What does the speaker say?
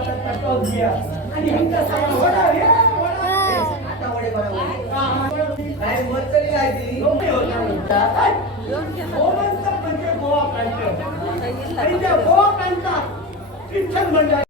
हातातला top घ्या आणि ह्यांच्या सगळा वडा घ्या आता वडे काय मत तरी आहे ती गोवंत म्हणजे गोवा प्रांत गोवा प्रांतात ख्रिश्चन मंडळ